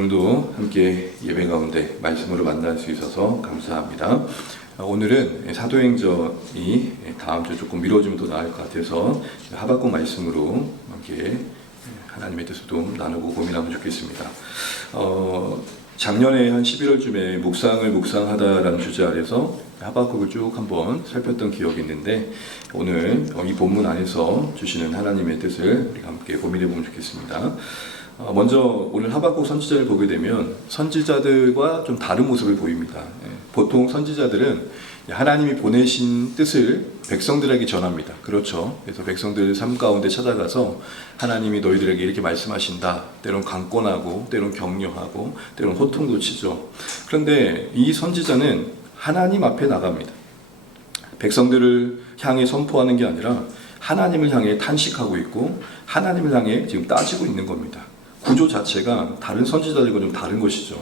오늘도 함께 예배 가운데 말씀으로 만날 수 있어서 감사합니다. 오늘은 사도행전이 다음 주 조금 미뤄지면 더 나을 것 같아서 하박국 말씀으로 함께 하나님의 뜻을 좀 나누고 고민하면 좋겠습니다. 작년에 한 11월쯤에 묵상하다라는 주제 아래서 하박국을 쭉 한번 살폈던 기억이 있는데, 오늘 이 본문 안에서 주시는 하나님의 뜻을 우리가 함께 고민해 보면 좋겠습니다. 먼저 오늘 하박국 선지자를 보게 되면 선지자들과 좀 다른 모습을 보입니다. 보통 선지자들은 하나님이 보내신 뜻을 백성들에게 전합니다. 그렇죠. 그래서 백성들 삶 가운데 찾아가서 하나님이 너희들에게 이렇게 말씀하신다. 때론 강권하고, 때론 격려하고, 때론 호통도 치죠. 그런데 이 선지자는 하나님 앞에 나갑니다. 백성들을 향해 선포하는 게 아니라 하나님을 향해 탄식하고 있고, 하나님을 향해 지금 따지고 있는 겁니다. 구조 자체가 다른 선지자들과 좀 다른 것이죠.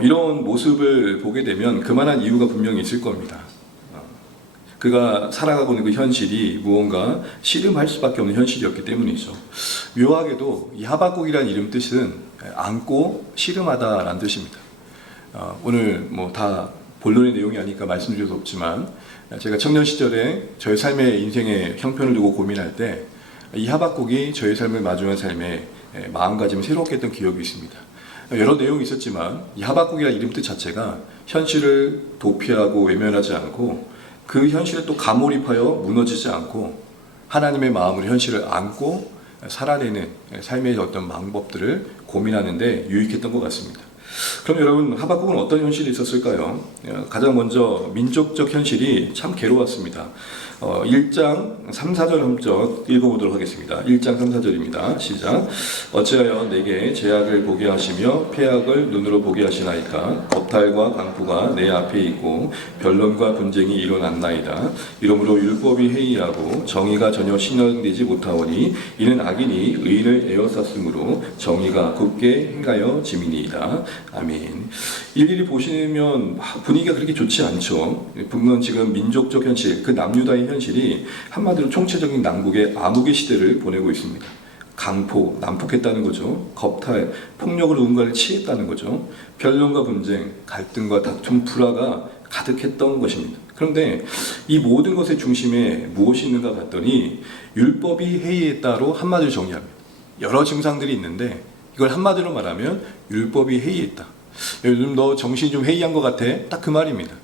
이런 모습을 보게 되면 그만한 이유가 분명히 있을 겁니다. 그가 살아가고 있는 그 현실이 무언가 씨름할 수밖에 없는 현실이었기 때문이죠. 묘하게도 이 하박국이라는 이름 뜻은 안고 씨름하다라는 뜻입니다. 오늘 다 본론의 내용이 아니니까 말씀드릴 수 없지만, 제가 청년 시절에 저의 삶의 인생의 형편을 두고 고민할 때 이 하박국이 저의 삶을 마주한 삶에 마음가짐을 새롭게 했던 기억이 있습니다. 여러 내용이 있었지만 이 하박국이라는 이름 뜻 자체가 현실을 도피하고 외면하지 않고, 그 현실에 또 가몰입하여 무너지지 않고 하나님의 마음으로 현실을 안고 살아내는 삶의 어떤 방법들을 고민하는 데 유익했던 것 같습니다. 그럼 여러분, 하박국은 어떤 현실이 있었을까요? 가장 먼저 민족적 현실이 참 괴로웠습니다. 1장 3, 4절 한번 읽어보도록 하겠습니다. 1장 3, 4절입니다. 시작. 어찌하여 내게 제약을 보게 하시며 폐악을 눈으로 보게 하시나이까? 겁탈과 강포가 내 앞에 있고 변론과 분쟁이 일어났나이다. 이러므로 율법이 해이하고 정의가 전혀 신현되지 못하오니 이는 악인이 의인을 에워쌌으므로 정의가 굳게 행하여 지민이이다. 아멘. 일일이 보시면 분위기가 그렇게 좋지 않죠. 분명 지금 민족적 현실, 그 남유다의 현실이 한마디로 총체적인 난국의 암흑의 시대를 보내고 있습니다. 강포, 난폭했다는 거죠. 겁탈, 폭력으로 누군가를 치했다는 거죠. 변론과 분쟁, 갈등과 다툼, 불화가 가득했던 것입니다. 그런데 이 모든 것의 중심에 무엇이 있는가 봤더니 율법이 해이했다로 한마디로 정의합니다. 여러 증상들이 있는데 이걸 한마디로 말하면 율법이 해이했다. 요즘 너 정신이 좀 해이한 것 같아. 딱 그 말입니다.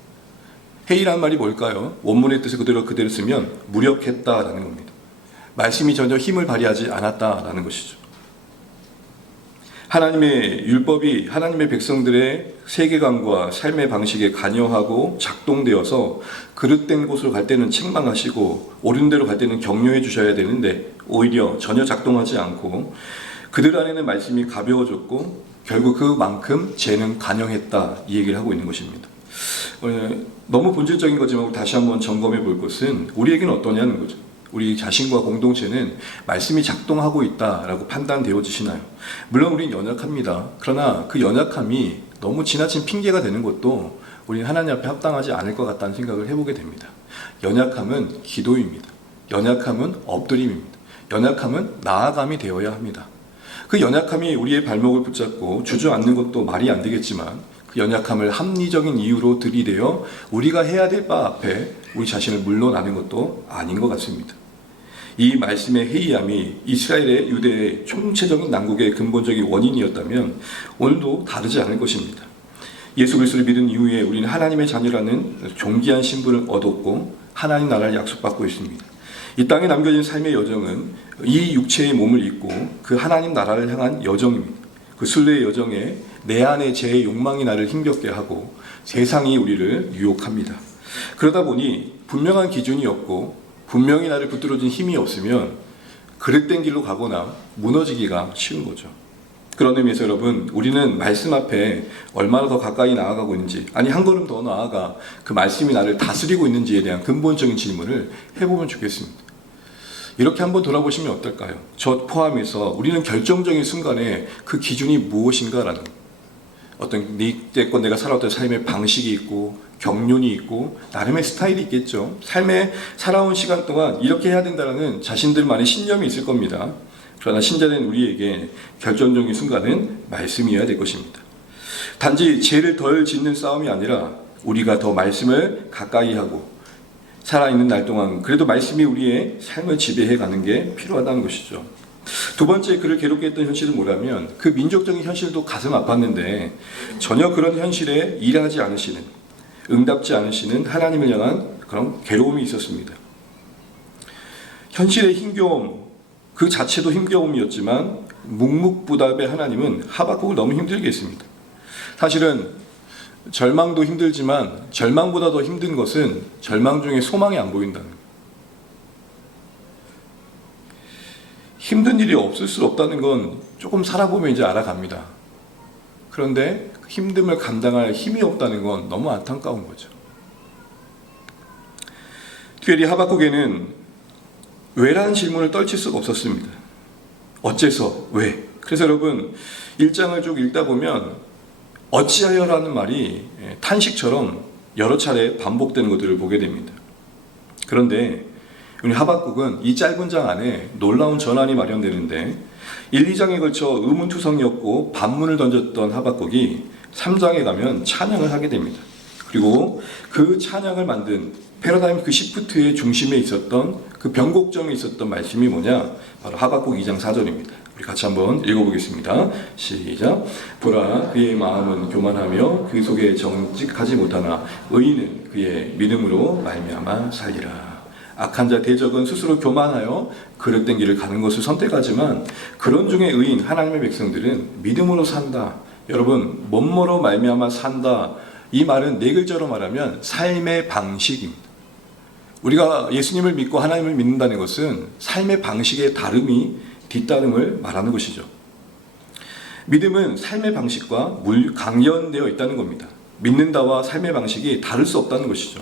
해이라는 말이 뭘까요? 원문의 뜻을 그대로 쓰면 무력했다라는 겁니다. 말씀이 전혀 힘을 발휘하지 않았다라는 것이죠. 하나님의 율법이 하나님의 백성들의 세계관과 삶의 방식에 관여하고 작동되어서 그릇된 곳으로 갈 때는 책망하시고 옳은 대로 갈 때는 격려해 주셔야 되는데, 오히려 전혀 작동하지 않고 그들 안에는 말씀이 가벼워졌고 결국 그만큼 죄는 간영했다, 이 얘기를 하고 있는 것입니다. 너무 본질적인 거지만 다시 한번 점검해 볼 것은 우리에게는 어떠냐는 거죠. 우리 자신과 공동체는 말씀이 작동하고 있다라고 판단되어지시나요? 물론 우리는 연약합니다. 그러나 그 연약함이 너무 지나친 핑계가 되는 것도 우리는 하나님 앞에 합당하지 않을 것 같다는 생각을 해보게 됩니다. 연약함은 기도입니다. 연약함은 엎드림입니다. 연약함은 나아감이 되어야 합니다. 그 연약함이 우리의 발목을 붙잡고 주저앉는 것도 말이 안 되겠지만, 그 연약함을 합리적인 이유로 들이대어 우리가 해야 될 바 앞에 우리 자신을 물러나는 것도 아닌 것 같습니다. 이 말씀의 해이함이 이스라엘의 유대의 총체적인 난국의 근본적인 원인이었다면 오늘도 다르지 않을 것입니다. 예수 그리스도를 믿은 이후에 우리는 하나님의 자녀라는 존귀한 신분을 얻었고 하나님 나라를 약속받고 있습니다. 이 땅에 남겨진 삶의 여정은 이 육체의 몸을 입고 그 하나님 나라를 향한 여정입니다. 그 순례의 여정에 내 안에 제 욕망이 나를 힘겹게 하고 세상이 우리를 유혹합니다. 그러다 보니 분명한 기준이 없고 분명히 나를 붙들어준 힘이 없으면 그릇된 길로 가거나 무너지기가 쉬운 거죠. 그런 의미에서 여러분, 우리는 말씀 앞에 얼마나 더 가까이 나아가고 있는지, 아니 한 걸음 더 나아가 그 말씀이 나를 다스리고 있는지에 대한 근본적인 질문을 해보면 좋겠습니다. 이렇게 한번 돌아보시면 어떨까요? 저 포함해서 우리는 결정적인 순간에 그 기준이 무엇인가라는, 어떤 이때껏 내가 살아왔던 삶의 방식이 있고 경륜이 있고 나름의 스타일이 있겠죠. 삶에 살아온 시간 동안 이렇게 해야 된다는 자신들만의 신념이 있을 겁니다. 그러나 신자된 우리에게 결정적인 순간은 말씀이어야 될 것입니다. 단지 죄를 덜 짓는 싸움이 아니라 우리가 더 말씀을 가까이 하고 살아있는 날 동안 그래도 말씀이 우리의 삶을 지배해 가는 게 필요하다는 것이죠. 두 번째, 그를 괴롭게 했던 현실은 뭐라면 그 민족적인 현실도 가슴 아팠는데 전혀 그런 현실에 일하지 않으시는, 응답지 않으시는 하나님을 향한 그런 괴로움이 있었습니다. 현실의 힘겨움 그 자체도 힘겨움이었지만 묵묵부답의 하나님은 하박국을 너무 힘들게 했습니다. 사실은 절망도 힘들지만 절망보다 더 힘든 것은 절망 중에 소망이 안 보인다는 거예요. 힘든 일이 없을 수 없다는 건 조금 살아보면 이제 알아갑니다. 그런데 힘듦을 감당할 힘이 없다는 건 너무 안타까운 거죠. 특별히 하박국에는 왜라는 질문을 떨칠 수가 없었습니다. 어째서? 왜? 그래서 여러분 1장을 쭉 읽다 보면 어찌하여라는 말이 탄식처럼 여러 차례 반복되는 것들을 보게 됩니다. 그런데 우리 하박국은 이 짧은 장 안에 놀라운 전환이 마련되는데 1, 2장에 걸쳐 의문투성이었고 반문을 던졌던 하박국이 3장에 가면 찬양을 하게 됩니다. 그리고 그 찬양을 만든 패러다임 그 시프트의 중심에 있었던 그 변곡점에 있었던 말씀이 뭐냐? 바로 하박국 2장 4절입니다. 우리 같이 한번 읽어보겠습니다. 시작. 보라, 그의 마음은 교만하며 그 속에 정직하지 못하나 의인은 그의 믿음으로 말미암아 살리라. 악한 자 대적은 스스로 교만하여 그릇된 길을 가는 것을 선택하지만 그런 중에 의인 하나님의 백성들은 믿음으로 산다. 여러분, 뭐뭐로 말미암아 산다. 이 말은 네 글자로 말하면 삶의 방식입니다. 우리가 예수님을 믿고 하나님을 믿는다는 것은 삶의 방식의 다름이 뒤따름을 말하는 것이죠. 믿음은 삶의 방식과 강연되어 있다는 겁니다. 믿는다와 삶의 방식이 다를 수 없다는 것이죠.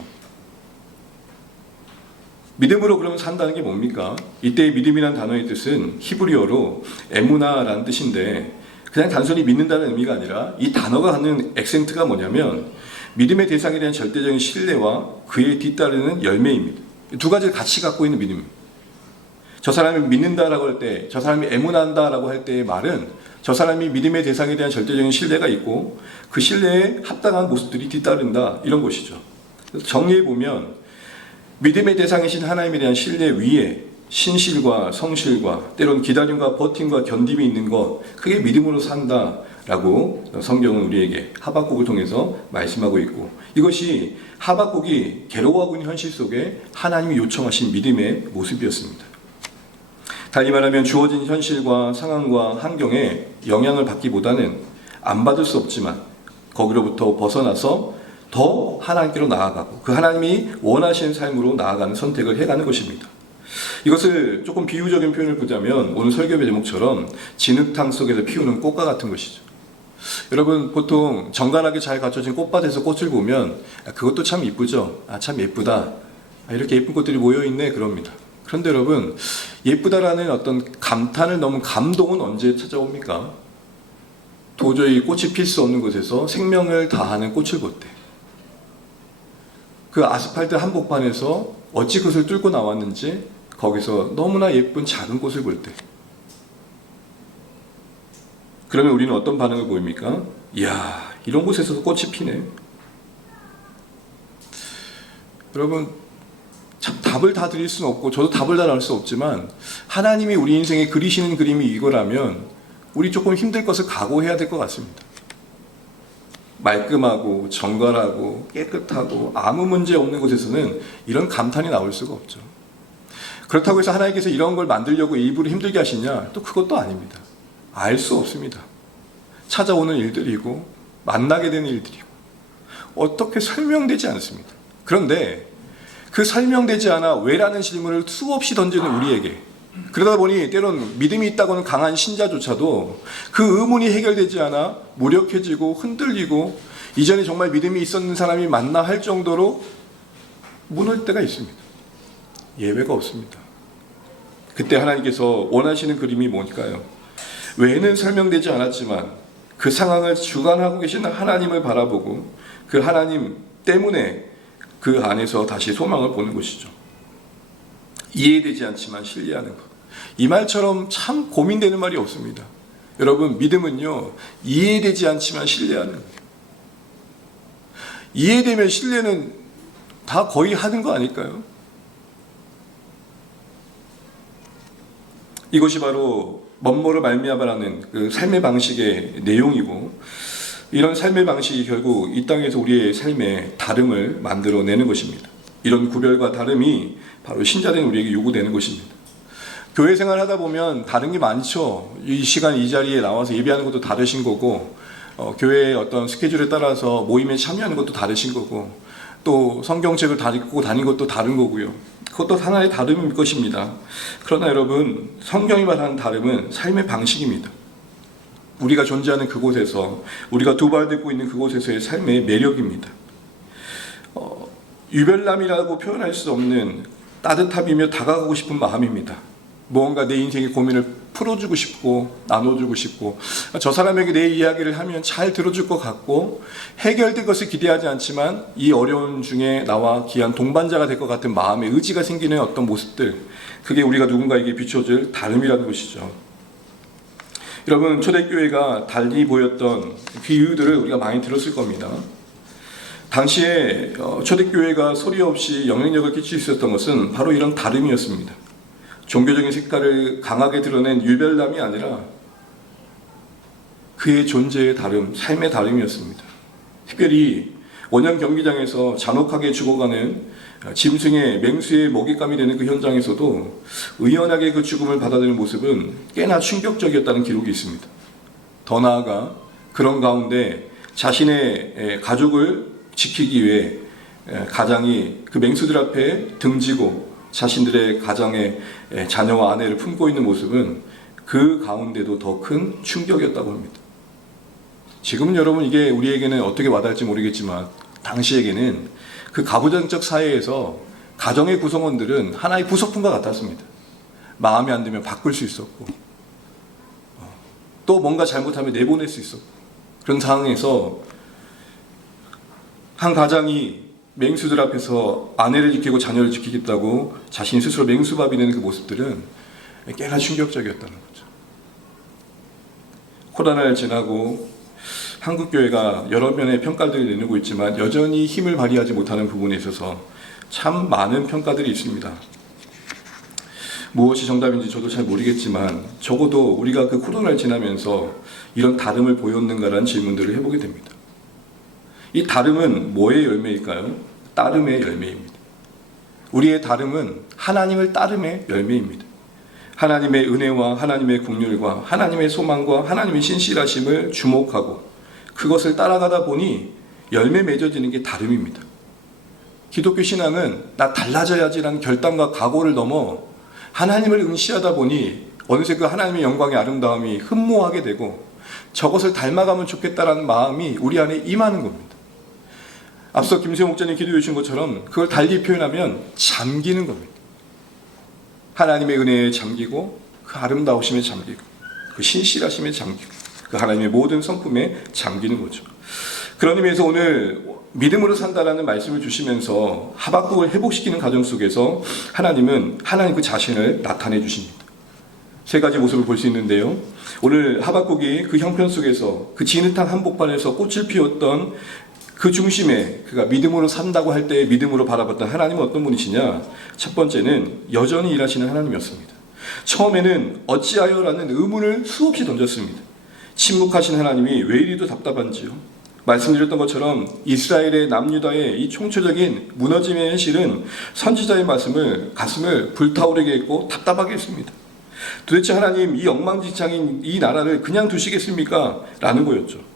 믿음으로 그러면 산다는 게 뭡니까? 이때 믿음이라는 단어의 뜻은 히브리어로 에무나라는 뜻인데 그냥 단순히 믿는다는 의미가 아니라 이 단어가 갖는 액센트가 뭐냐면 믿음의 대상에 대한 절대적인 신뢰와 그에 뒤따르는 열매입니다. 두 가지를 같이 갖고 있는 믿음입니다. 저 사람이 믿는다라고 할 때, 저 사람이 애문한다라고 할 때의 말은 저 사람이 믿음의 대상에 대한 절대적인 신뢰가 있고 그 신뢰에 합당한 모습들이 뒤따른다, 이런 것이죠. 그래서 정리해 보면 믿음의 대상이신 하나님에 대한 신뢰 위에 신실과 성실과 때로는 기다림과 버팀과 견딤이 있는 것, 그게 믿음으로 산다라고 성경은 우리에게 하박국을 통해서 말씀하고 있고, 이것이 하박국이 괴로워하고 있는 현실 속에 하나님이 요청하신 믿음의 모습이었습니다. 달리 말하면 주어진 현실과 상황과 환경에 영향을 받기보다는 안 받을 수 없지만 거기로부터 벗어나서 더 하나님께로 나아가고 그 하나님이 원하시는 삶으로 나아가는 선택을 해가는 것입니다. 이것을 조금 비유적인 표현을 보자면 오늘 설교의 제목처럼 진흙탕 속에서 피우는 꽃과 같은 것이죠. 여러분, 보통 정갈하게 잘 갖춰진 꽃밭에서 꽃을 보면 그것도 참 이쁘죠. 참 예쁘다. 이렇게 예쁜 꽃들이 모여있네, 그럽니다. 그런데 여러분, 예쁘다라는 어떤 감탄을 넘은 감동은 언제 찾아옵니까? 도저히 꽃이 필 수 없는 곳에서 생명을 다하는 꽃을 볼 때, 그 아스팔트 한복판에서 어찌 그것을 뚫고 나왔는지 거기서 너무나 예쁜 작은 꽃을 볼 때, 그러면 우리는 어떤 반응을 보입니까? 이야, 이런 곳에서도 꽃이 피네. 여러분, 참 답을 다 드릴 수는 없고 저도 답을 다 알 수 없지만 하나님이 우리 인생에 그리시는 그림이 이거라면 우리 조금 힘들 것을 각오해야 될 것 같습니다. 말끔하고 정갈하고 깨끗하고 아무 문제 없는 곳에서는 이런 감탄이 나올 수가 없죠. 그렇다고 해서 하나님께서 이런 걸 만들려고 일부러 힘들게 하시냐? 또 그것도 아닙니다. 알 수 없습니다. 찾아오는 일들이고 만나게 되는 일들이고 어떻게 설명되지 않습니다. 그런데 그 설명되지 않아 왜라는 질문을 수없이 던지는 우리에게, 그러다 보니 때론 믿음이 있다고는 강한 신자조차도 그 의문이 해결되지 않아 무력해지고 흔들리고 이전에 정말 믿음이 있었는 사람이 맞나 할 정도로 무너질 때가 있습니다. 예외가 없습니다. 그때 하나님께서 원하시는 그림이 뭘까요? 왜는 설명되지 않았지만 그 상황을 주관하고 계신 하나님을 바라보고 그 하나님 때문에 그 안에서 다시 소망을 보는 것이죠. 이해되지 않지만 신뢰하는 것. 이 말처럼 참 고민되는 말이 없습니다. 여러분, 믿음은요, 이해되지 않지만 신뢰하는 거예요. 이해되면 신뢰는 다 거의 하는 거 아닐까요? 이것이 바로 멋모로 말미암아라는 그 삶의 방식의 내용이고, 이런 삶의 방식이 결국 이 땅에서 우리의 삶의 다름을 만들어내는 것입니다. 이런 구별과 다름이 바로 신자된 우리에게 요구되는 것입니다. 교회 생활하다 보면 다른 게 많죠. 이 시간 이 자리에 나와서 예배하는 것도 다르신 거고, 교회의 어떤 스케줄에 따라서 모임에 참여하는 것도 다르신 거고, 또 성경책을 다 읽고 다닌 것도 다른 거고요. 그것도 하나의 다름일 것입니다. 그러나 여러분, 성경이 말하는 다름은 삶의 방식입니다. 우리가 존재하는 그곳에서, 우리가 두 발 딛고 있는 그곳에서의 삶의 매력입니다. 유별남이라고 표현할 수 없는 따뜻함이며 다가가고 싶은 마음입니다. 무언가 내 인생의 고민을 풀어주고 싶고 나눠주고 싶고, 저 사람에게 내 이야기를 하면 잘 들어줄 것 같고 해결될 것을 기대하지 않지만 이 어려운 중에 나와 귀한 동반자가 될 것 같은 마음의 의지가 생기는 어떤 모습들, 그게 우리가 누군가에게 비춰줄 다름이라는 것이죠. 여러분, 초대교회가 달리 보였던 그 이유들을 우리가 많이 들었을 겁니다. 당시에 초대교회가 소리 없이 영향력을 끼칠 수 있었던 것은 바로 이런 다름이었습니다. 종교적인 색깔을 강하게 드러낸 유별남이 아니라 그의 존재의 다름, 삶의 다름이었습니다. 특별히 원형 경기장에서 잔혹하게 죽어가는 짐승의 맹수의 먹잇감이 되는 그 현장에서도 의연하게 그 죽음을 받아들이는 모습은 꽤나 충격적이었다는 기록이 있습니다. 더 나아가 그런 가운데 자신의 가족을 지키기 위해 가장이 그 맹수들 앞에 등지고 자신들의 가정의 자녀와 아내를 품고 있는 모습은 그 가운데도 더 큰 충격이었다고 합니다. 지금은 여러분, 이게 우리에게는 어떻게 와닿을지 모르겠지만 당시에게는 그 가부장적 사회에서 가정의 구성원들은 하나의 부속품과 같았습니다. 마음에 안 들면 바꿀 수 있었고, 또 뭔가 잘못하면 내보낼 수 있었고, 그런 상황에서 한 가장이 맹수들 앞에서 아내를 지키고 자녀를 지키겠다고 자신 스스로 맹수밥이 되는 그 모습들은 꽤나 충격적이었다는 거죠. 코로나를 지나고 한국교회가 여러 면의 평가들을 내놓고 있지만 여전히 힘을 발휘하지 못하는 부분에 있어서 참 많은 평가들이 있습니다. 무엇이 정답인지 저도 잘 모르겠지만 적어도 우리가 그 코로나를 지나면서 이런 다름을 보였는가라는 질문들을 해보게 됩니다. 이 다름은 뭐의 열매일까요? 따름의 열매입니다. 우리의 다름은 하나님을 따름의 열매입니다. 하나님의 은혜와 하나님의 긍휼과 하나님의 소망과 하나님의 신실하심을 주목하고 그것을 따라가다 보니 열매 맺어지는 게 다름입니다. 기독교 신앙은 나 달라져야지라는 결단과 각오를 넘어 하나님을 응시하다 보니 어느새 그 하나님의 영광의 아름다움이 흠모하게 되고 저것을 닮아가면 좋겠다라는 마음이 우리 안에 임하는 겁니다. 앞서 김세호 목사님 기도해 주신 것처럼 그걸 달리 표현하면 잠기는 겁니다. 하나님의 은혜에 잠기고 그 아름다우심에 잠기고 그 신실하심에 잠기고 그 하나님의 모든 성품에 잠기는 거죠. 그런 의미에서 오늘 믿음으로 산다라는 말씀을 주시면서 하박국을 회복시키는 과정 속에서 하나님은 하나님 그 자신을 나타내 주십니다. 세 가지 모습을 볼 수 있는데요. 오늘 하박국이 그 형편 속에서 그 진흙탕 한복판에서 꽃을 피웠던 그 중심에 그가 믿음으로 산다고 할 때 믿음으로 바라봤던 하나님은 어떤 분이시냐? 첫 번째는 여전히 일하시는 하나님이었습니다. 처음에는 어찌하여라는 의문을 수없이 던졌습니다. 침묵하신 하나님이 왜 이리도 답답한지요? 말씀드렸던 것처럼 이스라엘의 남유다의 이 총체적인 무너짐의 현실은 선지자의 말씀을 가슴을 불타오르게 했고 답답하게 했습니다. 도대체 하나님, 이 엉망진창인 이 나라를 그냥 두시겠습니까? 라는 거였죠.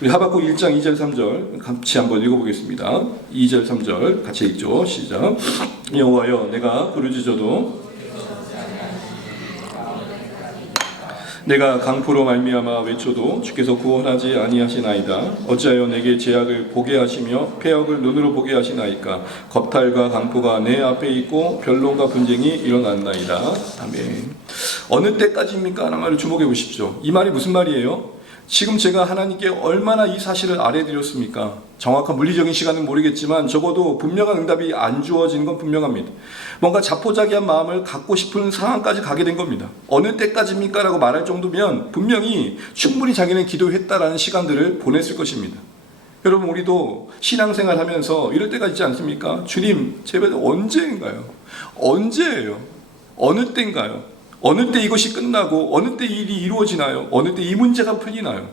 우리 하박국 1장 2절 3절 같이 한번 읽어보겠습니다. 2절 3절 같이 읽죠. 시작. 여호와여, 내가 부르짖어도 내가 강포로 말미암아 외쳐도 주께서 구원하지 아니하시나이다. 어찌하여 내게 제약을 보게 하시며 폐역을 눈으로 보게 하시나이까. 겁탈과 강포가 내 앞에 있고 변론과 분쟁이 일어났나이다. 아멘. 어느 때까지입니까? 라는 말을 주목해 보십시오. 이 말이 무슨 말이에요? 지금 제가 하나님께 얼마나 이 사실을 알려드렸습니까? 정확한 물리적인 시간은 모르겠지만 적어도 분명한 응답이 안 주어지는 건 분명합니다. 뭔가 자포자기한 마음을 갖고 싶은 상황까지 가게 된 겁니다. 어느 때까지입니까? 라고 말할 정도면 분명히 충분히 자기는 기도했다라는 시간들을 보냈을 것입니다. 여러분, 우리도 신앙생활 하면서 이럴 때가 있지 않습니까? 주님, 제발 언제인가요? 언제예요? 어느 때인가요? 어느 때 이것이 끝나고 어느 때 일이 이루어지나요? 어느 때 이 문제가 풀리나요?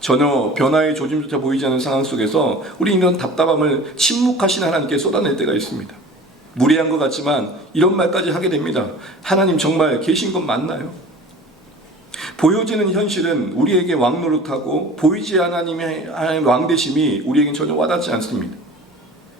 전혀 변화의 조짐조차 보이지 않는 상황 속에서 우리 이런 답답함을 침묵하신 하나님께 쏟아낼 때가 있습니다. 무례한 것 같지만 이런 말까지 하게 됩니다. 하나님 정말 계신 건 맞나요? 보여지는 현실은 우리에게 왕 노릇하고 보이지 하나님의 왕되심이 우리에겐 전혀 와닿지 않습니다.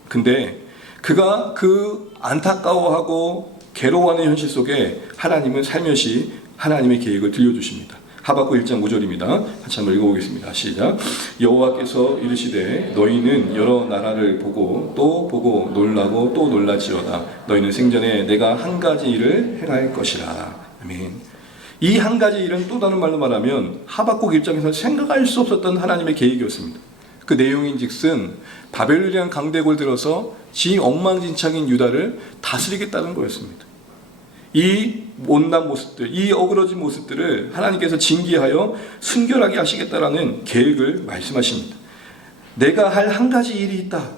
근데 그가 그 안타까워하고 괴로워하는 현실 속에 하나님은 살며시 하나님의 계획을 들려주십니다. 하박국 1장 5절입니다. 같이 한번 읽어보겠습니다. 시작. 여호와께서 이르시되 너희는 여러 나라를 보고 또 보고 놀라고 또 놀라지어다. 너희는 생전에 내가 한 가지 일을 행할 것이라. 아멘. 이 한 가지 일은 또 다른 말로 말하면 하박국 입장에서 생각할 수 없었던 하나님의 계획이었습니다. 그 내용인즉슨 바벨론이라는 강대국을 들어서 지 엉망진창인 유다를 다스리겠다는 거였습니다. 이 못난 모습들, 이 어그러진 모습들을 하나님께서 징계하여 순결하게 하시겠다라는 계획을 말씀하십니다. 내가 할 한 가지 일이 있다.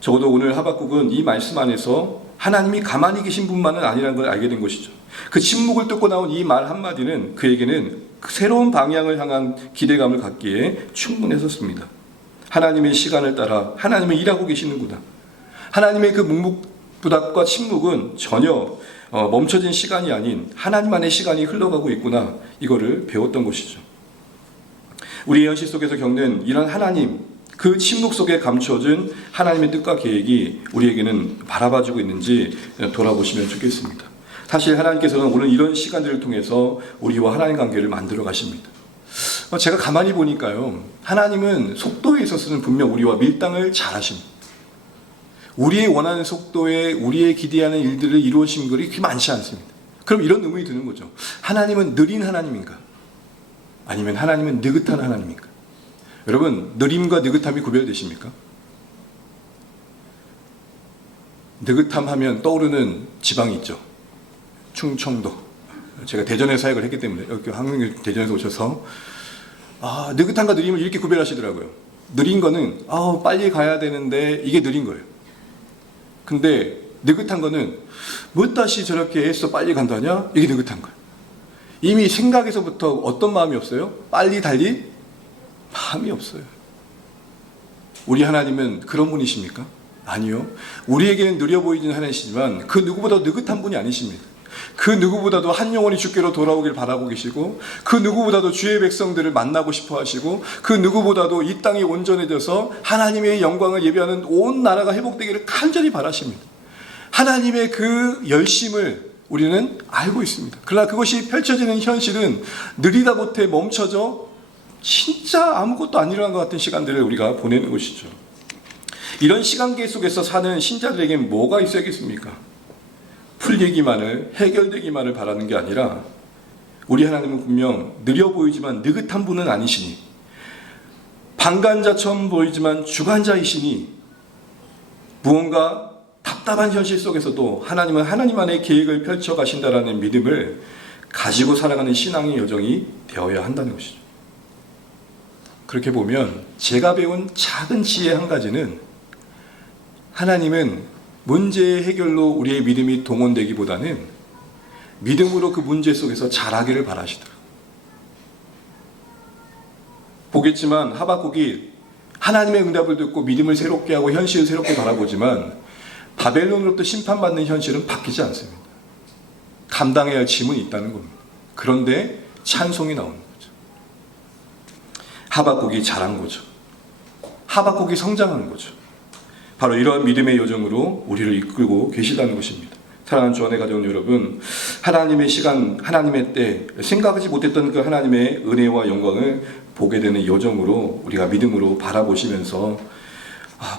적어도 오늘 하박국은 이 말씀 안에서 하나님이 가만히 계신 분만은 아니라는 걸 알게 된 것이죠. 그 침묵을 뚫고 나온 이 말 한마디는 그에게는 새로운 방향을 향한 기대감을 갖기에 충분했었습니다. 하나님의 시간을 따라 하나님은 일하고 계시는구나. 하나님의 그 묵묵부답과 침묵은 전혀 멈춰진 시간이 아닌 하나님 안의 시간이 흘러가고 있구나. 이거를 배웠던 것이죠. 우리의 현실 속에서 겪는 이런 하나님, 그 침묵 속에 감춰진 하나님의 뜻과 계획이 우리에게는 바라봐주고 있는지 돌아보시면 좋겠습니다. 사실 하나님께서는 오늘 이런 시간들을 통해서 우리와 하나님 관계를 만들어 가십니다. 제가 가만히 보니까요, 하나님은 속도에 있어서는 분명 우리와 밀당을 잘 하십니다. 우리의 원하는 속도에 우리의 기대하는 일들을 이루어진 것이 그렇게 많지 않습니다. 그럼 이런 의문이 드는 거죠. 하나님은 느린 하나님인가? 아니면 하나님은 느긋한 하나님인가? 여러분, 느림과 느긋함이 구별되십니까? 느긋함 하면 떠오르는 지방이 있죠. 충청도. 제가 대전에 사역을 했기 때문에 여기 한국 대전에서 오셔서 느긋함과 느림을 이렇게 구별하시더라고요. 느린 거는 빨리 가야 되는데 이게 느린 거예요. 근데 느긋한 거는 뭐 다시 저렇게 애써 빨리 간다냐? 이게 느긋한 거예요. 이미 생각에서부터 어떤 마음이 없어요? 빨리 달릴 마음이 없어요. 우리 하나님은 그런 분이십니까? 아니요. 우리에게는 느려 보이는 하나님이시지만 그 누구보다 느긋한 분이 아니십니다. 그 누구보다도 한 영혼이 주께로 돌아오길 바라고 계시고, 그 누구보다도 주의 백성들을 만나고 싶어 하시고, 그 누구보다도 이 땅이 온전해져서 하나님의 영광을 예배하는 온 나라가 회복되기를 간절히 바라십니다. 하나님의 그 열심을 우리는 알고 있습니다. 그러나 그것이 펼쳐지는 현실은 느리다 못해 멈춰져 진짜 아무것도 안 일어난 것 같은 시간들을 우리가 보내는 것이죠. 이런 시간계 속에서 사는 신자들에게는 뭐가 있어야겠습니까? 풀리기만을, 해결되기만을 바라는 게 아니라 우리 하나님은 분명 느려 보이지만 느긋한 분은 아니시니, 방관자처럼 보이지만 주관자이시니, 무언가 답답한 현실 속에서도 하나님은 하나님 안의 계획을 펼쳐 가신다라는 믿음을 가지고 살아가는 신앙의 여정이 되어야 한다는 것이죠. 그렇게 보면 제가 배운 작은 지혜 한 가지는, 하나님은 문제의 해결로 우리의 믿음이 동원되기보다는 믿음으로 그 문제 속에서 자라기를 바라시더라고요. 보겠지만 하박국이 하나님의 응답을 듣고 믿음을 새롭게 하고 현실을 새롭게 바라보지만 바벨론으로부터 심판받는 현실은 바뀌지 않습니다. 감당해야 할 짐은 있다는 겁니다. 그런데 찬송이 나오는 거죠. 하박국이 자란 거죠. 하박국이 성장하는 거죠. 바로 이러한 믿음의 여정으로 우리를 이끌고 계시다는 것입니다. 사랑하는 주안의 가족 여러분, 하나님의 시간, 하나님의 때, 생각하지 못했던 그 하나님의 은혜와 영광을 보게 되는 여정으로 우리가 믿음으로 바라보시면서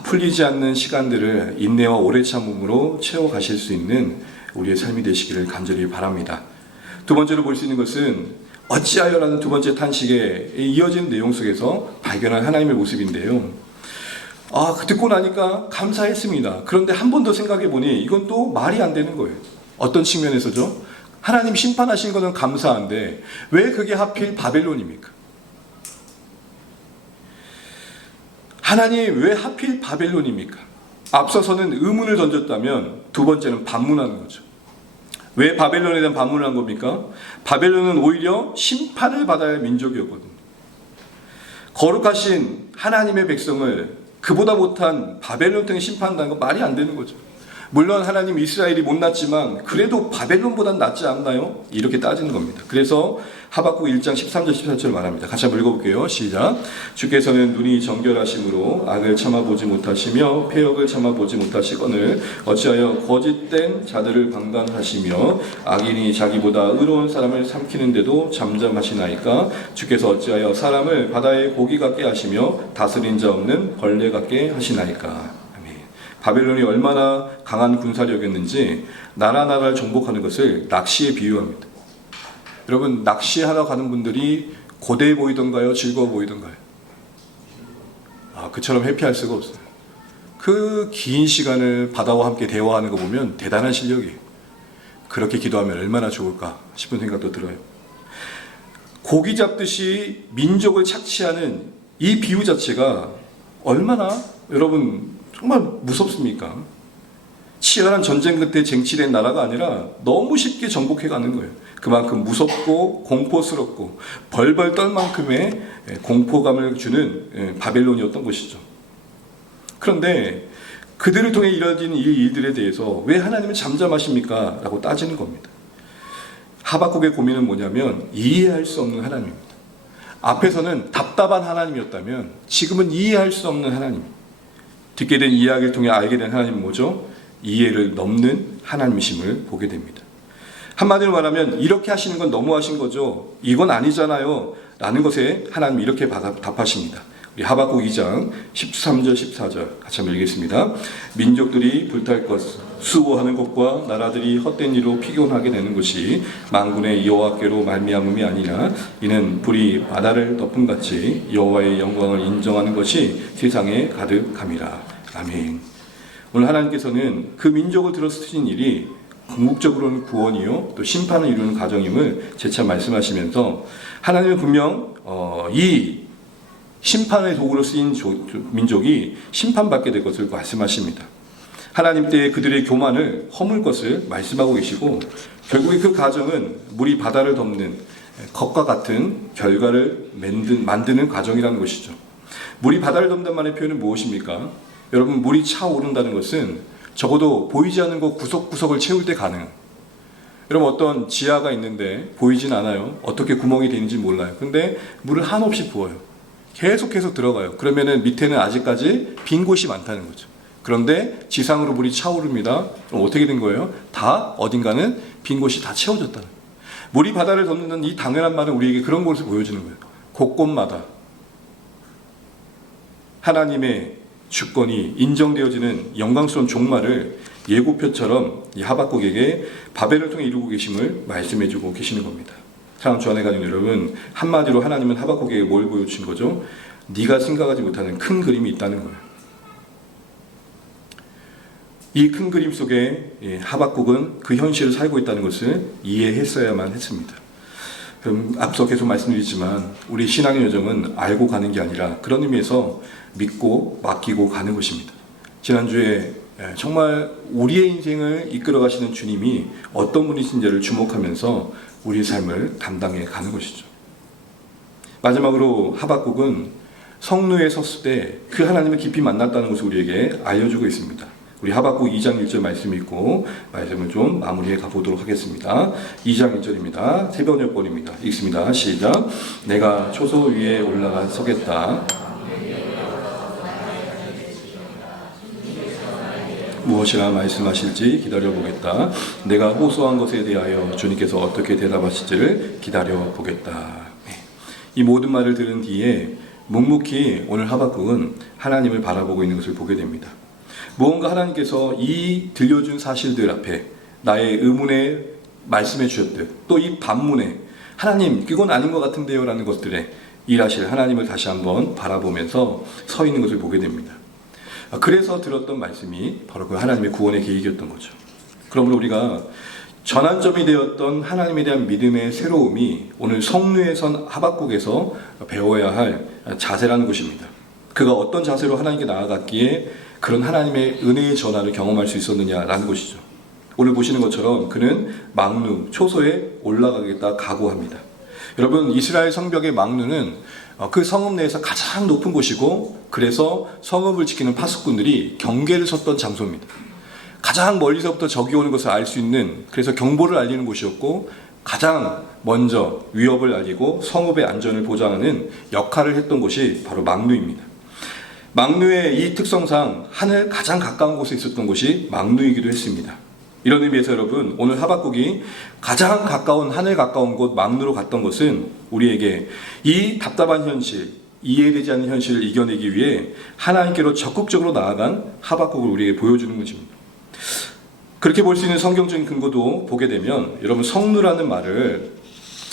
풀리지 않는 시간들을 인내와 오래 참음으로 채워가실 수 있는 우리의 삶이 되시기를 간절히 바랍니다. 두 번째로 볼 수 있는 것은 어찌하여라는 두 번째 탄식에 이어진 내용 속에서 발견한 하나님의 모습인데요. 듣고 나니까 감사했습니다. 그런데 한 번 더 생각해 보니 이건 또 말이 안 되는 거예요. 어떤 측면에서죠? 하나님 심판하신 것은 감사한데 왜 그게 하필 바벨론입니까? 하나님 왜 하필 바벨론입니까? 앞서서는 의문을 던졌다면 두 번째는 반문하는 거죠. 왜 바벨론에 대한 반문을 한 겁니까? 바벨론은 오히려 심판을 받아야 할 민족이었거든요. 거룩하신 하나님의 백성을 그보다 못한 바벨론 등에 심판한다는 건 말이 안 되는 거죠. 물론 하나님 이스라엘이 못났지만 그래도 바벨론보단 낫지 않나요? 이렇게 따지는 겁니다. 그래서 하박국 1장 13절 14절 말합니다. 같이 한번 읽어볼게요. 시작. 주께서는 눈이 정결하심으로 악을 참아보지 못하시며 패역을 참아보지 못하시거늘 어찌하여 거짓된 자들을 방관하시며 악인이 자기보다 의로운 사람을 삼키는데도 잠잠하시나이까. 주께서 어찌하여 사람을 바다의 고기 같게 하시며 다스린 자 없는 벌레 같게 하시나이까. 바벨론이 얼마나 강한 군사력이었는지 나라를 정복하는 것을 낚시에 비유합니다. 여러분, 낚시하러 가는 분들이 고대해 보이던가요? 즐거워 보이던가요? 그처럼 해피할 수가 없어요. 그 긴 시간을 바다와 함께 대화하는 거 보면 대단한 실력이에요. 그렇게 기도하면 얼마나 좋을까 싶은 생각도 들어요. 고기 잡듯이 민족을 착취하는 이 비유 자체가 얼마나 여러분 정말 무섭습니까? 치열한 전쟁 끝에 쟁취된 나라가 아니라 너무 쉽게 정복해 가는 거예요. 그만큼 무섭고 공포스럽고 벌벌 떨 만큼의 공포감을 주는 바벨론이었던 것이죠. 그런데 그들을 통해 이뤄진 이 일들에 대해서 왜 하나님은 잠잠하십니까? 라고 따지는 겁니다. 하박국의 고민은 뭐냐면 이해할 수 없는 하나님입니다. 앞에서는 답답한 하나님이었다면 지금은 이해할 수 없는 하나님. 듣게 된 이야기를 통해 알게 된 하나님은 뭐죠? 이해를 넘는 하나님이심을 보게 됩니다. 한마디로 말하면 이렇게 하시는 건 너무하신 거죠. 이건 아니잖아요. 라는 것에 하나님이 이렇게 답하십니다. 우리 하박국 2장 13절 14절 같이 한번 읽겠습니다. 민족들이 불탈 것 수고하는 것과 나라들이 헛된 일로 피곤하게 되는 것이 만군의 여호와께로 말미암음이 아니라 이는 불이 바다를 덮음같이 여호와의 영광을 인정하는 것이 세상에 가득함이라. 아멘. 오늘 하나님께서는 그 민족을 들어쓰신 일이 궁극적으로는 구원이요 또 심판을 이루는 과정임을 재차 말씀하시면서 하나님은 분명 이 심판의 도구로 쓰인 민족이 심판받게 될 것을 말씀하십니다. 하나님 때에 그들의 교만을 허물 것을 말씀하고 계시고 결국에 그 과정은 물이 바다를 덮는 것과 같은 결과를 만드는 과정이라는 것이죠. 물이 바다를 덮는다는 말의 표현은 무엇입니까? 여러분, 물이 차오른다는 것은 적어도 보이지 않는 곳 구석구석을 채울 때 가능. 여러분, 어떤 지하가 있는데 보이진 않아요. 어떻게 구멍이 되는지 몰라요. 근데 물을 한없이 부어요. 계속해서 들어가요. 그러면은 밑에는 아직까지 빈 곳이 많다는 거죠. 그런데 지상으로 물이 차오릅니다. 그럼 어떻게 된 거예요? 다 어딘가는 빈 곳이 다 채워졌다는 거예요. 물이 바다를 덮는 이 당연한 말은 우리에게 그런 것을 보여주는 거예요. 곳곳마다 하나님의 주권이 인정되어지는 영광스러운 종말을 예고표처럼 이 하박국에게 바벨을 통해 이루고 계심을 말씀해주고 계시는 겁니다. 사랑 주 안에 가는 여러분, 한마디로 하나님은 하박국에게 뭘 보여주신 거죠? 네가 생각하지 못하는 큰 그림이 있다는 거예요. 이 큰 그림 속에 하박국은 그 현실을 살고 있다는 것을 이해했어야만 했습니다. 그럼 앞서 계속 말씀드리지만 우리 신앙의 여정은 알고 가는 게 아니라 그런 의미에서 믿고 맡기고 가는 것입니다. 지난주에 정말 우리의 인생을 이끌어 가시는 주님이 어떤 분이신지를 주목하면서 우리의 삶을 감당해 가는 것이죠. 마지막으로 하박국은 성루에 섰을 때 그 하나님을 깊이 만났다는 것을 우리에게 알려주고 있습니다. 우리 하박국 2장 1절 말씀이 있고 말씀을 좀 마무리해 가보도록 하겠습니다. 2장 1절입니다. 세 번역 번입니다. 읽습니다. 시작. 내가 초소 위에 올라가 서겠다. 무엇이라 말씀하실지 기다려보겠다. 내가 호소한 것에 대하여 주님께서 어떻게 대답하실지를 기다려보겠다. 이 모든 말을 들은 뒤에 묵묵히 오늘 하박국은 하나님을 바라보고 있는 것을 보게 됩니다. 무언가 하나님께서 이 들려준 사실들 앞에 나의 의문에 말씀해 주셨듯 또 이 반문에 하나님 그건 아닌 것 같은데요 라는 것들에 일하실 하나님을 다시 한번 바라보면서 서 있는 것을 보게 됩니다. 그래서 들었던 말씀이 바로 그 하나님의 구원의 계획이었던 거죠. 그러므로 우리가 전환점이 되었던 하나님에 대한 믿음의 새로움이 오늘 성루에선 하박국에서 배워야 할 자세라는 것입니다. 그가 어떤 자세로 하나님께 나아갔기에 그런 하나님의 은혜의 전환을 경험할 수 있었느냐라는 것이죠. 오늘 보시는 것처럼 그는 망루, 초소에 올라가겠다 각오합니다. 여러분, 이스라엘 성벽의 망루는 그 성읍 내에서 가장 높은 곳이고, 그래서 성읍을 지키는 파수꾼들이 경계를 섰던 장소입니다. 가장 멀리서부터 적이 오는 것을 알 수 있는, 그래서 경보를 알리는 곳이었고, 가장 먼저 위협을 알리고 성읍의 안전을 보장하는 역할을 했던 곳이 바로 망루입니다. 망루의 이 특성상 하늘 가장 가까운 곳에 있었던 곳이 망루이기도 했습니다. 이런 의미에서 여러분, 오늘 하박국이 가장 가까운, 하늘 가까운 곳 망루로 갔던 것은 우리에게 이 답답한 현실, 이해되지 않는 현실을 이겨내기 위해 하나님께로 적극적으로 나아간 하박국을 우리에게 보여주는 것입니다. 그렇게 볼 수 있는 성경적인 근거도 보게 되면, 여러분, 성루라는 말을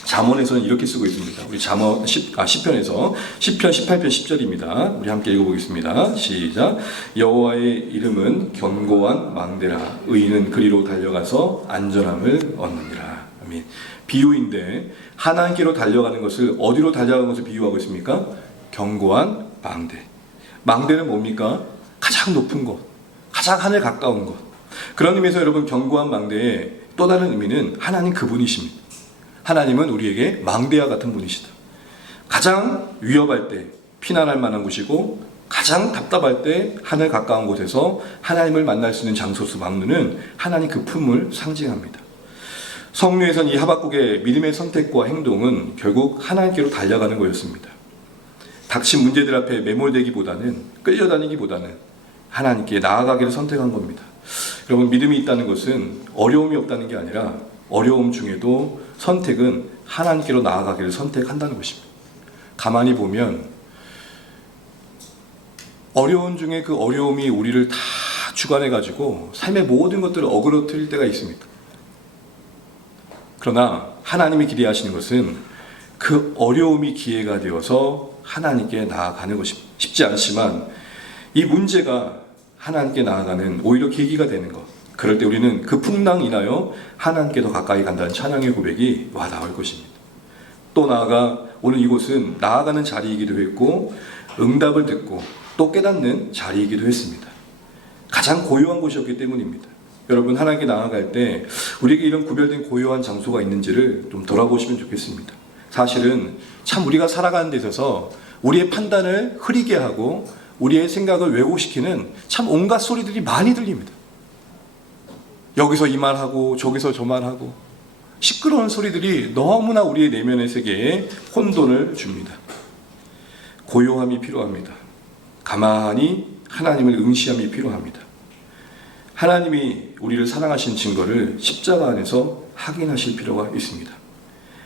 잠언에서는 이렇게 쓰고 있습니다. 우리 시편에서 시편 18편 10절입니다. 우리 함께 읽어보겠습니다. 시작. 여호와의 이름은 견고한 망대라. 의인은 그리로 달려가서 안전함을 얻느니라. 아멘. 비유인데 하나님께로 달려가는 것을 어디로 달려가는 것을 비유하고 있습니까? 견고한 망대. 망대는 뭡니까? 가장 높은 곳, 가장 하늘 가까운 곳. 그런 의미에서 여러분, 견고한 망대의 또 다른 의미는 하나님 그분이십니다. 하나님은 우리에게 망대와 같은 분이시다. 가장 위협할 때 피난할 만한 곳이고, 가장 답답할 때 하늘 가까운 곳에서 하나님을 만날 수 있는 장소수 망루는 하나님 그 품을 상징합니다. 성루에선 이 하박국의 믿음의 선택과 행동은 결국 하나님께로 달려가는 거였습니다. 닥친 문제들 앞에 매몰되기보다는, 끌려다니기보다는 하나님께 나아가기를 선택한 겁니다. 여러분, 믿음이 있다는 것은 어려움이 없다는 게 아니라 어려움 중에도 선택은 하나님께로 나아가기를 선택한다는 것입니다. 가만히 보면 어려움 중에 그 어려움이 우리를 다 주관해가지고 삶의 모든 것들을 어그러뜨릴 때가 있습니다. 그러나 하나님이 기대하시는 것은 그 어려움이 기회가 되어서 하나님께 나아가는 것입니다. 쉽지 않지만 이 문제가 하나님께 나아가는 오히려 계기가 되는 것. 그럴 때 우리는 그 풍랑 인하여 하나님께 더 가까이 간다는 찬양의 고백이 와 나올 것입니다. 또 나아가 오늘 이곳은 나아가는 자리이기도 했고, 응답을 듣고 또 깨닫는 자리이기도 했습니다. 가장 고요한 곳이었기 때문입니다. 여러분, 하나님께 나아갈 때 우리에게 이런 구별된 고요한 장소가 있는지를 좀 돌아보시면 좋겠습니다. 사실은 참 우리가 살아가는 데 있어서 우리의 판단을 흐리게 하고 우리의 생각을 왜곡시키는 참 온갖 소리들이 많이 들립니다. 여기서 이 말하고 저기서 저 말하고 시끄러운 소리들이 너무나 우리의 내면의 세계에 혼돈을 줍니다. 고요함이 필요합니다. 가만히 하나님을 응시함이 필요합니다. 하나님이 우리를 사랑하신 증거를 십자가 안에서 확인하실 필요가 있습니다.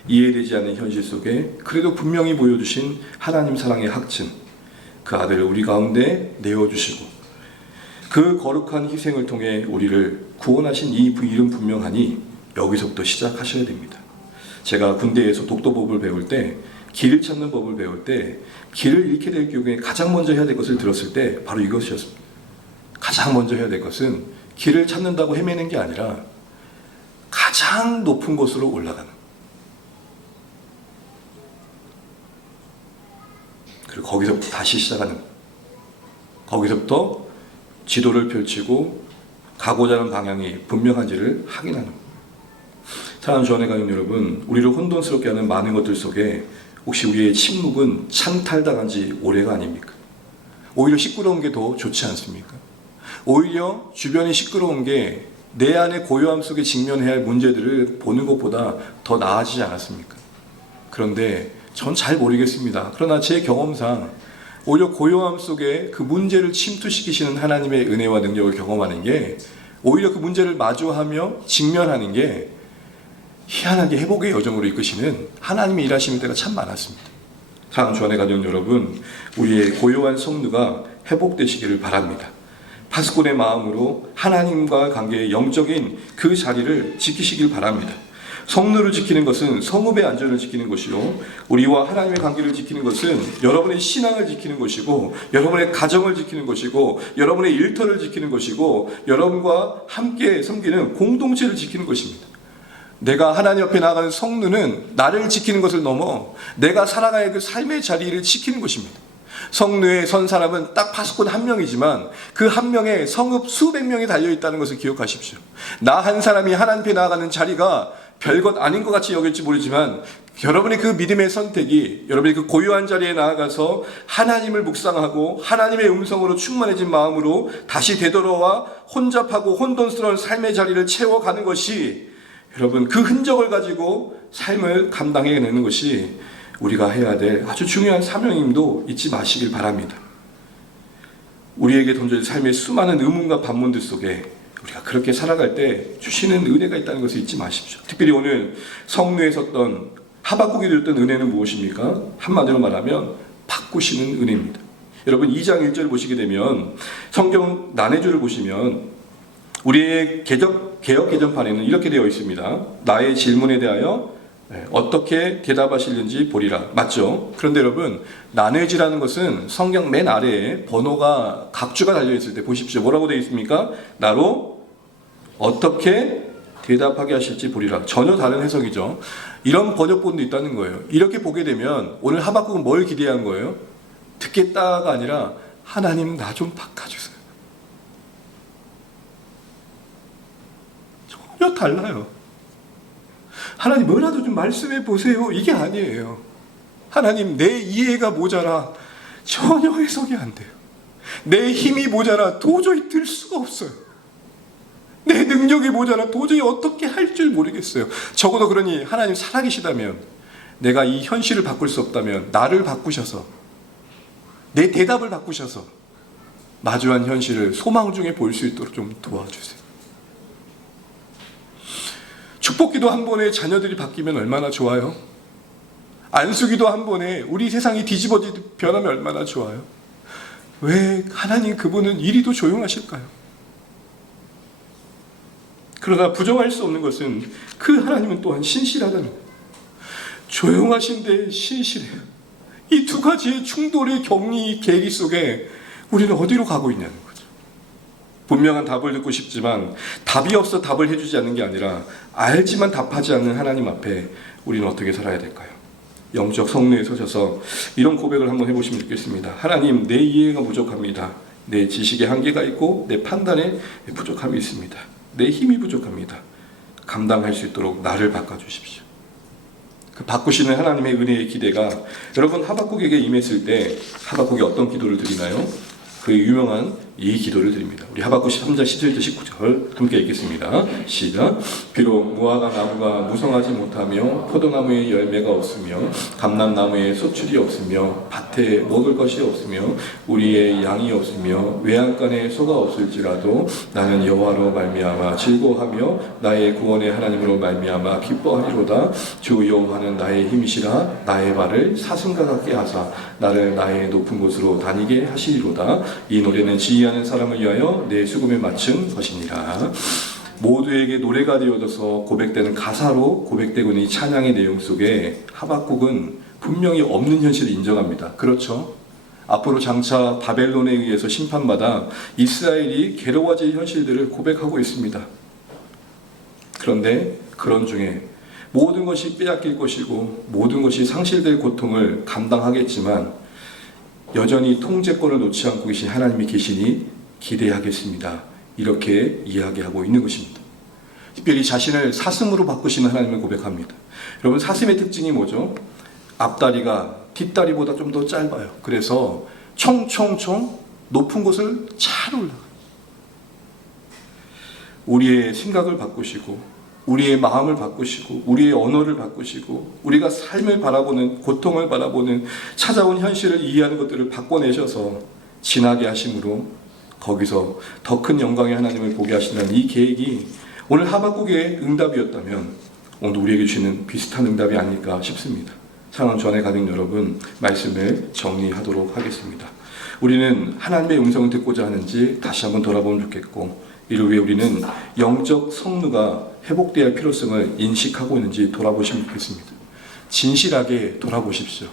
이해되지 않는 현실 속에 그래도 분명히 보여주신 하나님 사랑의 확증, 그 아들을 우리 가운데 내어주시고 그 거룩한 희생을 통해 우리를 구원하신 이 일은 분명하니 여기서부터 시작하셔야 됩니다. 제가 군대에서 독도법을 배울 때, 길을 찾는 법을 배울 때 길을 잃게 될 경우에 가장 먼저 해야 될 것을 들었을 때 바로 이것이었습니다. 가장 먼저 해야 될 것은 길을 찾는다고 헤매는 게 아니라 가장 높은 곳으로 올라가는, 그리고 거기서부터 다시 시작하는, 거기서부터 지도를 펼치고 가고자 하는 방향이 분명한지를 확인하는 것. 사랑하는 주안의 가족 여러분, 우리를 혼돈스럽게 하는 많은 것들 속에 혹시 우리의 침묵은 창탈당한 지 오래가 아닙니까? 오히려 시끄러운 게 더 좋지 않습니까? 오히려 주변이 시끄러운 게 내 안의 고요함 속에 직면해야 할 문제들을 보는 것보다 더 나아지지 않았습니까? 그런데 전 잘 모르겠습니다. 그러나 제 경험상 오히려 고요함 속에 그 문제를 침투시키시는 하나님의 은혜와 능력을 경험하는 게, 오히려 그 문제를 마주하며 직면하는 게 희한하게 회복의 여정으로 이끄시는 하나님의 일하시는 때가 참 많았습니다. 사랑하는 주안의 가족 여러분, 우리의 고요한 성루가 회복되시기를 바랍니다. 파수꾼의 마음으로 하나님과 관계의 영적인 그 자리를 지키시길 바랍니다. 성루를 지키는 것은 성읍의 안전을 지키는 것이요, 우리와 하나님의 관계를 지키는 것은 여러분의 신앙을 지키는 것이고, 여러분의 가정을 지키는 것이고, 여러분의 일터를 지키는 것이고, 여러분과 함께 섬기는 공동체를 지키는 것입니다. 내가 하나님 앞에 나아가는 성루는 나를 지키는 것을 넘어 내가 살아가야 할 그 삶의 자리를 지키는 것입니다. 성루에 선 사람은 딱 파수꾼 한 명이지만 그 한 명에 성읍 수백 명이 달려있다는 것을 기억하십시오. 나 한 사람이 하나님 앞에 나아가는 자리가 별것 아닌 것 같이 여길지 모르지만, 여러분의 그 믿음의 선택이 여러분의 그 고요한 자리에 나아가서 하나님을 묵상하고 하나님의 음성으로 충만해진 마음으로 다시 되돌아와 혼잡하고 혼돈스러운 삶의 자리를 채워가는 것이, 여러분, 그 흔적을 가지고 삶을 감당해내는 것이 우리가 해야 될 아주 중요한 사명임도 잊지 마시길 바랍니다. 우리에게 던져진 삶의 수많은 의문과 반문들 속에 우리가 그렇게 살아갈 때 주시는 은혜가 있다는 것을 잊지 마십시오. 특별히 오늘 성루에 섰던 하박국이 드렸던 은혜는 무엇입니까? 한마디로 말하면 바꾸시는 은혜입니다. 여러분, 2장 1절 보시게 되면, 성경 난해주를 보시면 우리의 개혁 개정판에는 이렇게 되어 있습니다. 나의 질문에 대하여 어떻게 대답하시는지 보리라. 맞죠? 그런데 여러분, 난해지라는 것은 성경 맨 아래에 번호가 각주가 달려있을 때 보십시오. 뭐라고 되어 있습니까? 나로 어떻게 대답하게 하실지 보리라. 전혀 다른 해석이죠. 이런 번역본도 있다는 거예요. 이렇게 보게 되면 오늘 하박국은 뭘 기대한 거예요? 듣겠다가 아니라, 하나님 나 좀 바꿔주세요. 전혀 달라요. 하나님 뭐라도 좀 말씀해 보세요. 이게 아니에요. 하나님, 내 이해가 모자라 전혀 해석이 안 돼요. 내 힘이 모자라 도저히 들 수가 없어요. 내 능력이 모자라 도저히 어떻게 할 줄 모르겠어요. 적어도 그러니 하나님 살아계시다면, 내가 이 현실을 바꿀 수 없다면 나를 바꾸셔서, 내 대답을 바꾸셔서 마주한 현실을 소망 중에 볼 수 있도록 좀 도와주세요. 축복기도 한 번에 자녀들이 바뀌면 얼마나 좋아요? 안수기도 한 번에 우리 세상이 뒤집어지듯 변하면 얼마나 좋아요? 왜 하나님 그분은 이리도 조용하실까요? 그러나 부정할 수 없는 것은 그 하나님은 또한 신실하다는 거예요. 조용하신데 신실해요. 이 두 가지의 충돌의 격리 계기 속에 우리는 어디로 가고 있냐는 거죠. 분명한 답을 듣고 싶지만 답이 없어 답을 해주지 않는 게 아니라, 알지만 답하지 않는 하나님 앞에 우리는 어떻게 살아야 될까요? 영적 성루에 서셔서 이런 고백을 한번 해보시면 좋겠습니다. 하나님, 내 이해가 부족합니다. 내 지식에 한계가 있고 내 판단에 부족함이 있습니다. 내 힘이 부족합니다. 감당할 수 있도록 나를 바꿔주십시오. 그 바꾸시는 하나님의 은혜의 기대가 여러분 하박국에게 임했을 때 하박국이 어떤 기도를 드리나요? 그 유명한 이 기도를 드립니다. 우리 하박국 3장 17절 19절 함께 읽겠습니다. 시작. 비록 무화과 나무가 무성하지 못하며 포도나무에 열매가 없으며 감람나무에 소출이 없으며 밭에 먹을 것이 없으며 우리의 양이 없으며 외양간에 소가 없을지라도 나는 여호와로 말미암아 즐거워하며 나의 구원의 하나님으로 말미암아 기뻐하리로다. 주 여호와는 나의 힘이시라. 나의 발을 사슴과 같게 하사 나를 나의 높은 곳으로 다니게 하시리로다. 이 노래는 지휘하는 사람을 위하여 내 수금에 맞춘 것이니라. 모두에게 노래가 되어져서 고백되는 가사로 고백되고 있는 이 찬양의 내용 속에 하박국은 분명히 없는 현실을 인정합니다. 그렇죠? 앞으로 장차 바벨론에 의해서 심판받아 이스라엘이 괴로워질 현실들을 고백하고 있습니다. 그런데 그런 중에 모든 것이 빼앗길 것이고 모든 것이 상실될 고통을 감당하겠지만 여전히 통제권을 놓지 않고 계신 하나님이 계시니 기대하겠습니다. 이렇게 이야기하고 있는 것입니다. 특별히 자신을 사슴으로 바꾸시는 하나님을 고백합니다. 여러분, 사슴의 특징이 뭐죠? 앞다리가 뒷다리보다 좀 더 짧아요. 그래서 총총총 높은 곳을 잘 올라가요. 우리의 생각을 바꾸시고 우리의 마음을 바꾸시고 우리의 언어를 바꾸시고 우리가 삶을 바라보는, 고통을 바라보는, 찾아온 현실을 이해하는 것들을 바꿔내셔서 지나게 하심으로 거기서 더 큰 영광의 하나님을 보게 하신다는 이 계획이 오늘 하박국의 응답이었다면 오늘 우리에게 주시는 비슷한 응답이 아닐까 싶습니다. 사랑하는 주 안에 가는 여러분, 말씀을 정리하도록 하겠습니다. 우리는 하나님의 음성을 듣고자 하는지 다시 한번 돌아보면 좋겠고, 이를 위해 우리는 영적 성루가 회복돼야 할 필요성을 인식하고 있는지 돌아보시면 좋겠습니다. 진실하게 돌아보십시오.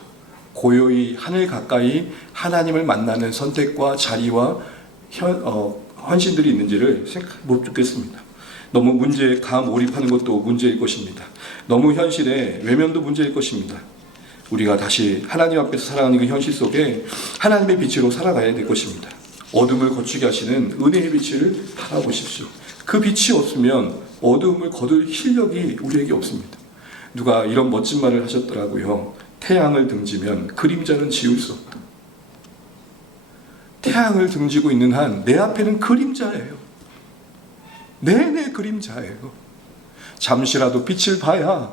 고요히 하늘 가까이 하나님을 만나는 선택과 자리와 헌신들이 있는지를 못 듣겠습니다. 너무 문제에 몰입하는 것도 문제일 것입니다. 너무 현실에 외면도 문제일 것입니다. 우리가 다시 하나님 앞에서 살아가는 그 현실 속에 하나님의 빛으로 살아가야 될 것입니다. 어둠을 거치게 하시는 은혜의 빛을 바라보십시오. 그 빛이 없으면 어둠을 거둘 실력이 우리에게 없습니다. 누가 이런 멋진 말을 하셨더라고요. 태양을 등지면 그림자는 지울 수 없다. 태양을 등지고 있는 한 내 앞에는 그림자예요. 내내 그림자예요. 잠시라도 빛을 봐야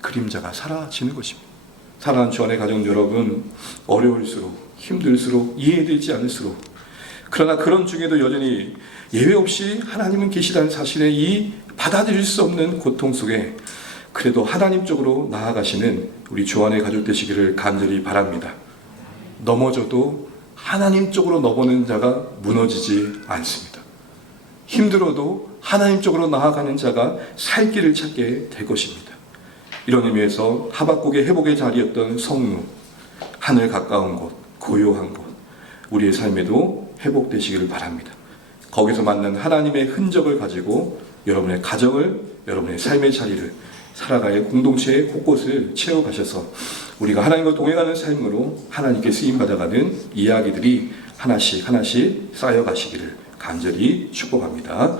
그림자가 사라지는 것입니다. 사랑하는 주 안의 가정 여러분, 어려울수록 힘들수록 이해되지 않을수록, 그러나 그런 중에도 여전히 예외 없이 하나님은 계시다는 사실에 이 받아들일 수 없는 고통 속에 그래도 하나님 쪽으로 나아가시는 우리 주 안의 가족 되시기를 간절히 바랍니다. 넘어져도 하나님 쪽으로 넘어오는 자가 무너지지 않습니다. 힘들어도 하나님 쪽으로 나아가는 자가 살 길을 찾게 될 것입니다. 이런 의미에서 하박국의 회복의 자리였던 성루, 하늘 가까운 곳, 고요한 곳, 우리의 삶에도 회복되시기를 바랍니다. 거기서 만난 하나님의 흔적을 가지고 여러분의 가정을, 여러분의 삶의 자리를, 살아갈 공동체의 곳곳을 채워가셔서 우리가 하나님과 동행하는 삶으로 하나님께 쓰임받아가는 이야기들이 하나씩 하나씩 쌓여가시기를 간절히 축복합니다.